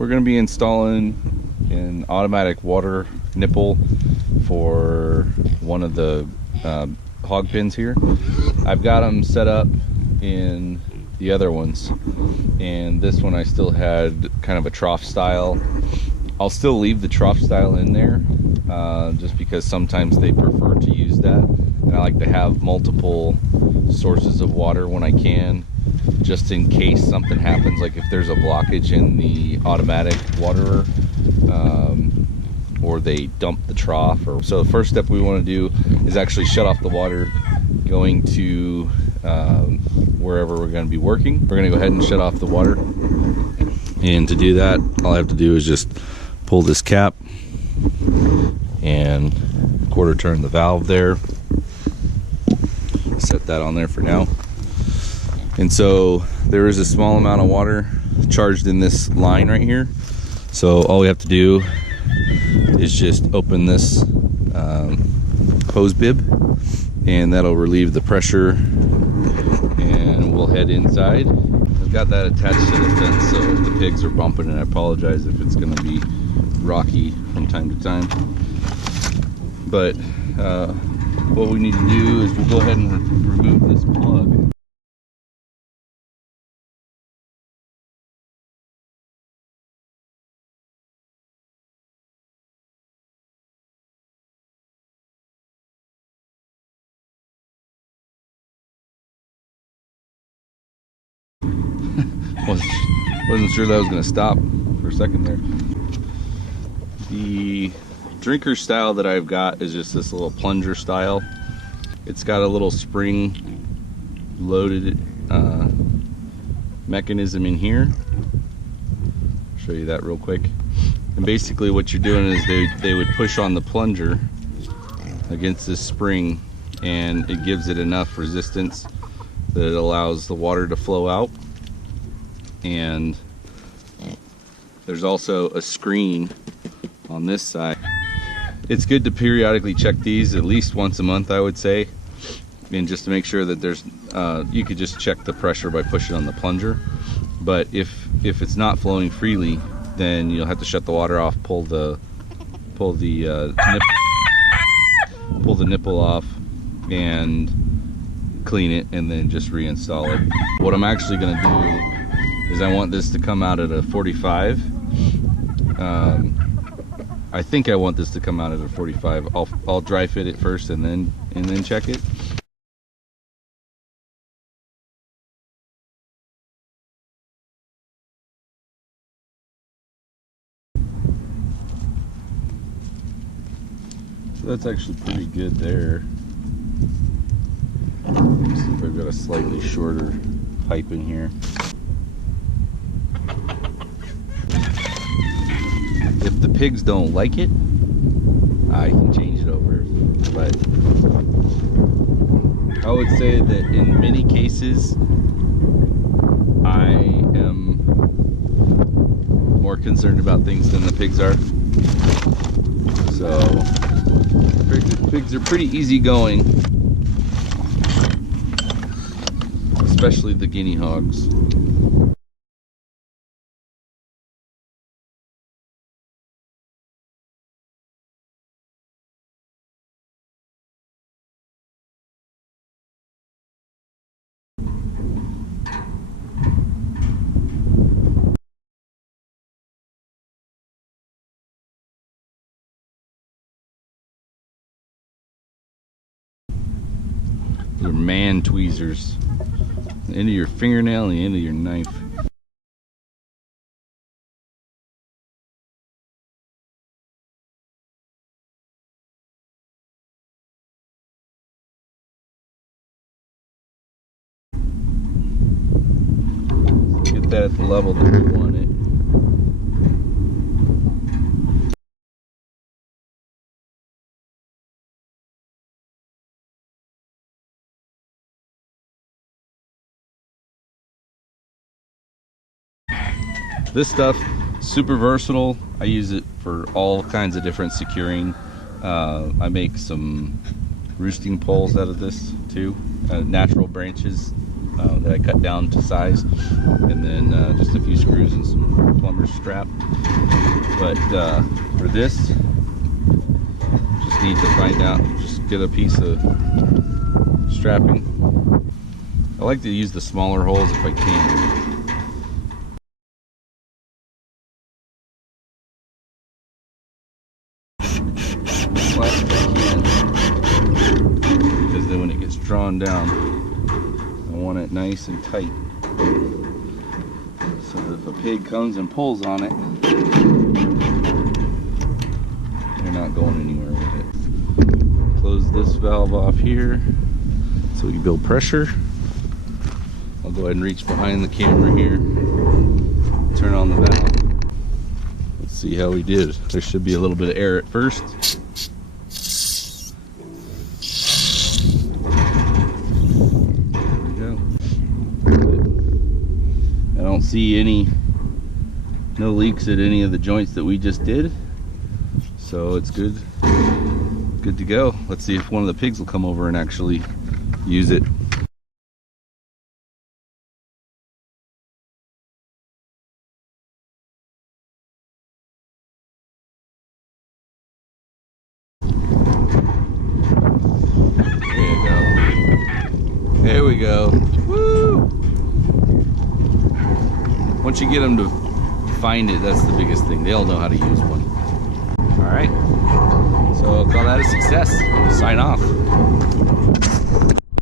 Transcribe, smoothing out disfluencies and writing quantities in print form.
we're going to be installing an automatic water nipple for one of the hog pens here. I've got them set up in the other ones, and this one I still had kind of a trough style. I'll still leave the trough style in there just because sometimes they prefer to use that, and I like to have multiple sources of water when I can, just in case something happens, like if there's a blockage in the automatic waterer, or they dump the trough. So the first step we want to do is actually shut off the water going to wherever we're going to be working. We're going to go ahead and shut off the water, and to do that all I have to do is just pull this cap and quarter turn the valve there, set that on there for now. And so there is a small amount of water charged in this line right here, so all we have to do is just open this hose bib, and that'll relieve the pressure, and we'll head inside. I've got that attached to the fence, so if the pigs are bumping, and I apologize if it's going to be rocky from time to time, but what we need to do is we'll go ahead and remove this plug. Wasn't sure that was going to stop for a second there. The drinker style that I've got is just this little plunger style. It's got a little spring loaded mechanism in here. I'll show you that real quick. And basically what you're doing is they would push on the plunger against this spring, and it gives it enough resistance that it allows the water to flow out. And there's also a screen on this side. It's good to periodically check these at least once a month, I would say, and just to make sure that there's you could just check the pressure by pushing on the plunger, but if it's not flowing freely, then you'll have to shut the water off, pull the nipple off and clean it, and then just reinstall it. What I'm actually going to do is I want this to come out at a 45. I think I want this to come out at a 45. I'll dry fit it first and then check it. So that's actually pretty good there. Let's see if I've got a slightly shorter pipe in here. If the pigs don't like it, I can change it over, but I would say that in many cases I am more concerned about things than the pigs are. So pigs are pretty easygoing, especially the guinea hogs. They're man tweezers. The end of your fingernail and the end of your knife. Get that at the level that we want it. This stuff, super versatile. I use it for all kinds of different securing. I make some roosting poles out of this too, natural branches that I cut down to size, and then just just a few screws and some plumber's strap. But for this, just need to find out, just get a piece of strapping. I like to use the smaller holes if I can. Because then when it gets drawn down, I want it nice and tight, so that if a pig comes and pulls on it, they're not going anywhere with it. Close this valve off here so we can build pressure. I'll go ahead and reach behind the camera here, turn on the valve. Let's see how we did. There should be a little bit of air at first. I don't see no leaks at any of the joints that we just did, so it's good to go. Let's see if one of the pigs will come over and actually use it. There we go. Woo! Once you get them to find it, that's the biggest thing. They all know how to use one. All right. So I'll call that a success. Sign off.